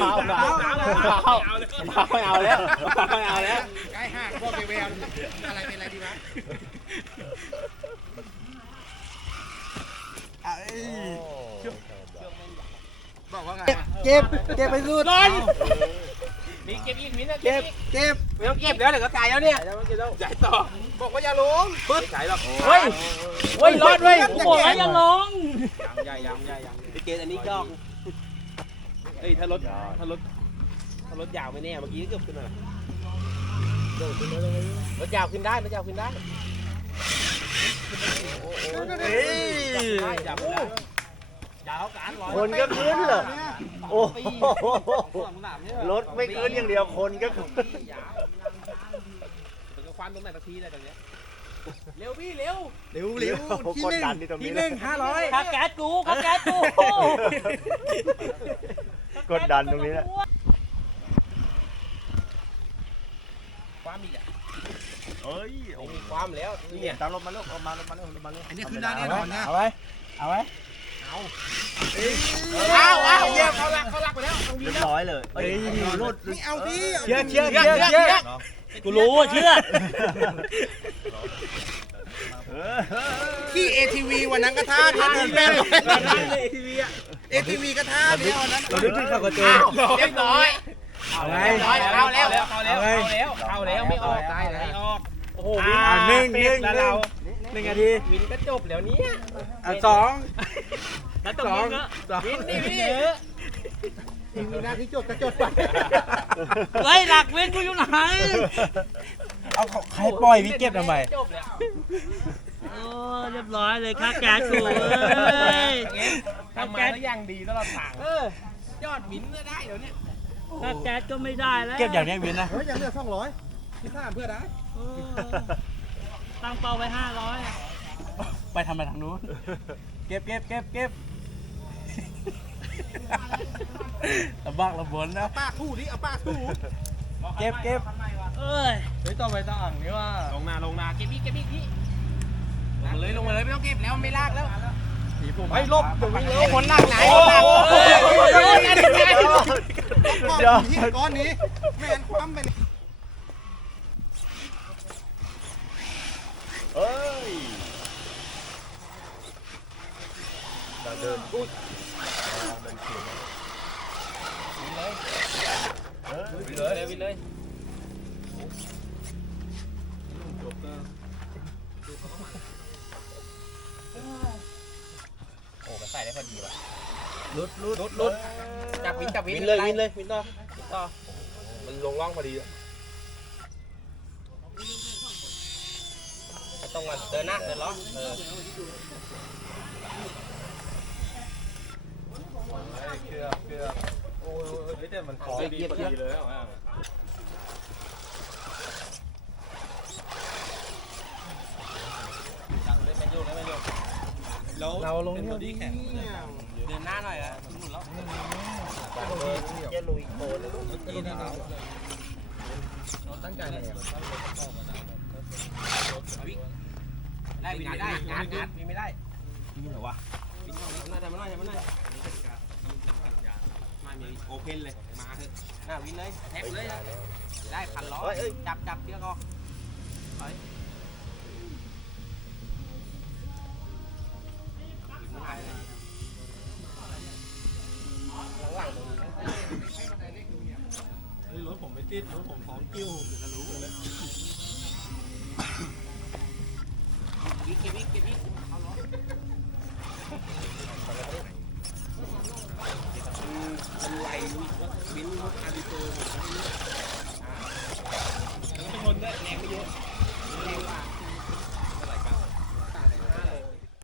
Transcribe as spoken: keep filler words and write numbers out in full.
ไม่เอาแล้วไม่เอาแล้วใกล้ห้างพวกเวลอะไรเป็นอะไรดีวะบอกว่าไงเก็บเก็บไปสุดมีเก็บอีกมิ้นนะเก็บเก็บไม่ต้องเก็บแล้วเดี๋ยวก็ตายแล้วเนี่ยใหญ่ต่อบอกว่าอย่าลงปึ๊ดใหญ่หรอกเฮ้ยเฮ้ยรอดเว้ยผมบอกให้อย่าลงใหญ่ยังใหญ่ยังพี่เกณฑ์อันนี้ก็เอ้ยถ้ารถถ้ารถถ้ารถยาวไม่แน่เมื่อกี้เกือบขึ้นอะไรรถยาวขึ้นได้รถยาวขึ้นได้เฮ้ยยาวขึ้นได้ยาวกันร้อยคนก็ขึ้นเหรอโอ้โหรถไม่ขึ้นอย่างเดียวคนก็ขึ้นถึงกับควันตรงไหนสักทีเลยตรงเนี้ยเร็วพี่เร็วเร็วเร็วที่กดหนึ่งดันที่ตรงที่นี้หนึ่งห้าร้อยข้าแก๊สกูข้าแก๊สกูกดดันตรงนี้แหละความอีกอ่ะเอ้ยมีความแล้วเนี่ยตามลงมาลูกเอามาลงมาลงมาลงอันนี้ขึ้นได้แน่นอนนะเอาไว้เอาไว้เอาเอาเอาเยี่ยมเขาลักเขาลักไปแล้วตรงนี้เรียบร้อยเลยเอ้ยรถไม่เอาพี่เชื่อเชื่อเชื่อเชื่อกูรู้ว่าเชื่อที่ เอ ที วี วันนั้นก็ท่าท่าเดินแม่เลยเอทีวีอ่ะเอ ที วี ก็ท่าเดียววันนั้นเราดึกขึ้นเข้ากระโจนเรียบร้อยเอาไงเรียบร้อยเอาแล้วเอาแล้วเอาแล้วเอาแล้วไม่ออกได้ไม่ออกโอ้โหวินหนึ่งหนึ่งหนึ่งหนึ่งนาทีวินก็จบแล้วเนี่ยอ่ะสองแล้วตรงนี้ก็วินนี่วินเยอะมีหน้าที่จดก็จดไปเฮ้ยหลักเว้นกูอยู่ไหนเอาใครปล่อยวิเก็บทำไมจบแล้วโอ้เรียบร้อยเลยค่าแก๊สกูเอ้ยทำมาแล้วยังดีตลอดทางเออยอดวินก็ได้เดี๋ยวนี้ค่าแก๊สก็ไม่ได้แล้วเก็บอย่างนี้วินนะเฮ้ยยังเหลือสองร้อยที่ท่าเพื่อได้ตั้งเป้าไว้ห้าร้อยไปทำไปทางนู้นเก็บเก็บเก็บเก็บระบักระบนนะป้าทู่ดิเอาป้าทู่เก็บเก็บเอ้ยเฮ้ยต่อไปต่างนี่ว่าลงนาลงนาเก็บอีกเก็บอีกพี่ลงมาเลยลงมาเลยไม่ต้องเก็บแล้วไม่ลากแล้วไปลบเดี๋ยวนี้ไอ้คนลากไหนโอ้ลากโหเดี๋ยวที่ก้อนนี้แม่นความไปเอ้ยเดินอุ้ยวินเลยวินเลยโอ้ก็ใส่ได้พอดีว่ะลุดลุดลุดลุดจับวินจับวินเลยวินเลยวินต่อวินต่อมันลงร่องพอดีอ่ะต้องมาเดินหน้าเดินล้อเออเกือบเกือบโอ้ยแต่มันคอดีพอดีเลยอ่ะเราลงที่แข็งเดินหน้าหน่อยอ่ะหมุนแล้วจะลุยโคนเลยตั้งใจเลยได้วินได้งานงานวินไม่ได้วินเหรอวะวินน่าจะไม่ได้ไม่ได้ไม่มีโอเพนเลยมาเถอะหน้าวินเลยแท็กเลยได้พันล้อจับจับเชือกออกไปหลังๆตรงนี้เฮ้ยรถผมไม่ติดรถผมท้องกิ้วผมจะรู้เลยวิกเก็บวิกเก็บวิกเอาล้อเป็นไรวินอาริโต